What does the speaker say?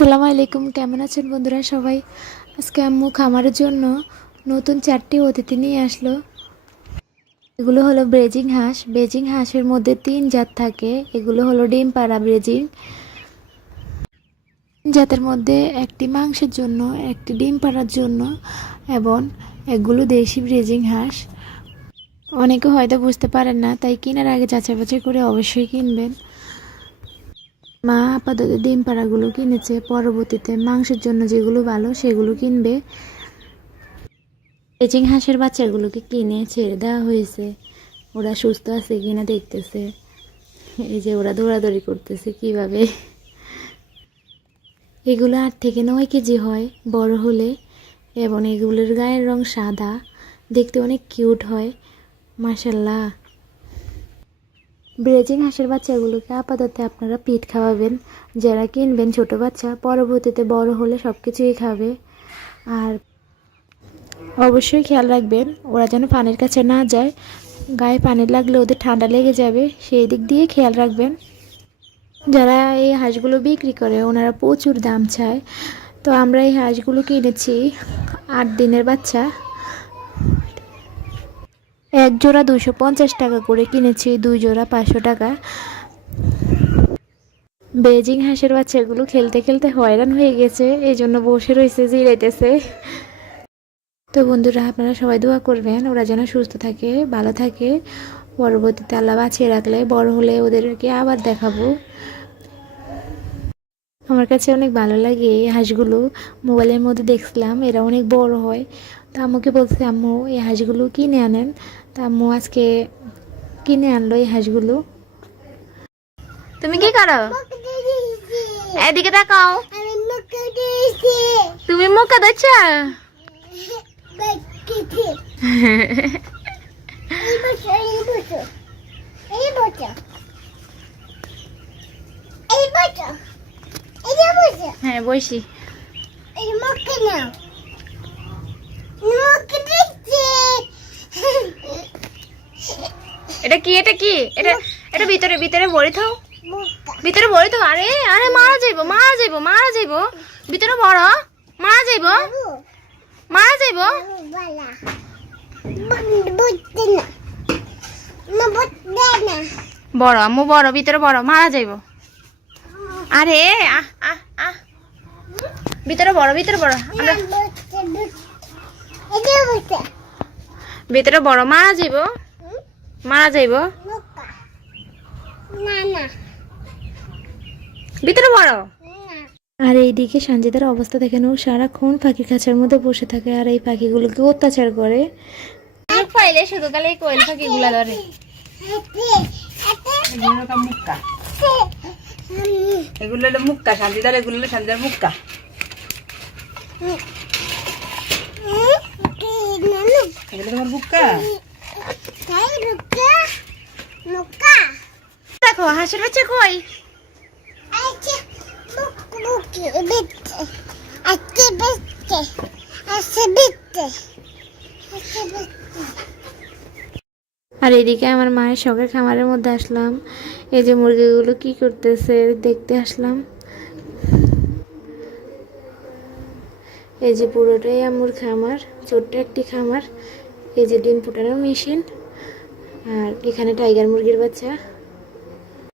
আসসালামু আলাইকুম, কেমন আছেন বন্ধুরা সবাই? আজকে আম্মু খামারের জন্য নতুন 4টি অতিথি নিয়ে আসলো। এগুলো হলো ব্রেজিং হাঁস। ব্রেজিং হাঁসের মধ্যে 3 জাত থাকে। এগুলো হলো ডিম পাড়া ব্রেজিং জাতের মধ্যে একটি মাংসের জন্য, একটি ডিম পাড়ার জন্য এবং এগুলো দেশি ব্রেজিং হাঁস। অনেকে হয়তো বুঝতে পারেন না, তাই কেনার আগে যাচাই বাছাই করে অবশ্যই কিনবেন। মা আপাতত ডিম পাড়াগুলো কিনেছে, পরবর্তীতে মাংসের জন্য যেগুলো ভালো সেগুলো কিনবে। ব্রেজিং হাঁসের বাচ্চাগুলোকে কিনে ছেড়ে দেওয়া হয়েছে, ওরা সুস্থ আছে কিনা দেখতেছে। এই যে ওরা দৌড়াদৌড়ি করতেছে কিভাবে। এগুলো 8 থেকে 9 কেজি হয় বড় হলে, এবং এগুলোর গায়ের রং সাদা, দেখতে অনেক কিউট হয় মাশাল্লাহ। ব্রেজিং হাঁসের বাচ্চাগুলোকে আপাতত আপনারা পিট খাওয়াবেন। যারা কিনবেন ছোট বাচ্চা, পরবর্তীতে বড় হলে সব কিছুই খাবে। আর অবশ্যই খেয়াল রাখবেন ওরা যেন পানির কাছে না যায়, গায়ে পানি লাগলে ওদের ঠান্ডা লেগে যাবে, সেই দিক দিয়ে খেয়াল রাখবেন। যারা এই হাঁসগুলো বিক্রি করে ওনারা প্রচুর দাম চায়, তো আমরা এই হাঁসগুলো কিনেছি 8 দিনের বাচ্চা। এক জোড়া 250 টাকা করে কিনেছি, 2 জোড়া 500 টাকা। বেজিং হাঁসের বাচ্চাগুলো খেলতে খেলতে হয়রান হয়ে গেছে, এই জন্য বসে রয়েছে, জিরাইতেছে। তো বন্ধুরা, আপনারা সবাই দোয়া করবেন ওরা যেন সুস্থ থাকে, ভালো থাকে। পরবর্তীতে আল্লাহ বাঁচিয়ে রাখলে বড় হলে ওদেরকে আবার দেখাবো। আমার কাছে অনেক ভালো লাগে এই হাঁসগুলো। মোবাইলের মধ্যে দেখছিলাম এরা অনেক বড় হয়, তা আম্মুকে বলছে আম্মু এই হাঁসগুলো কিনে আনেন। তা আম্মু আজকে কিনে আনলো এই হাঁসগুলো। তুমি কি করো? এদিকে তাকাও। তুমি মুখ দিচ্ছ? হ্যাঁ বসি। এটা কি? এটা কি? এটা এটা ভিতরে ভিতরে ভরে থাও, ভিতরে ভরে থাও। আরে আরে মারা যাইবো, মারা যাইবো, মারা যাইবো। ভিতরে বড়, মারা যাইবো, মারা যাইবো। বড় আম্মু, বড়, ভিতরে বড়, মারা যাইবো। আরে আহ আহ আহ, ভিতরে বড়, ভিতরে বড়, আমরা ভিতরে বড়, মারা যাইবো, মারা যাইবো। ভিতরে বড়। আর এইদিকে সঞ্জিতার অবস্থা দেখেন, ও সারাক্ষণ পাখির খাঁচার মধ্যে বসে থাকে আর এই পাখিগুলোকে অত্যাচার করে। পাইলে শুধু কালে কোয়েল পাখিগুলা ধরে। এগুলো হলো মুক্কা, শান্তিদার, এগুলো হলো শান্তিদার মুক্কা। এগুলো তোমার মুক্কা। দেখো হাঁসের বাচ্চা কই? আর এদিকে আমার মায়ের শখের খামারের মধ্যে আসলাম। এই যে মুরগিগুলো কি করতেছে দেখতে আসলাম। এই যে পুরোটাই আম্মুর খামার, ছোট্ট একটি খামার। এই যে ডিম ফুটানোর মেশিন, আর এখানে টাইগার মুরগির বাচ্চা।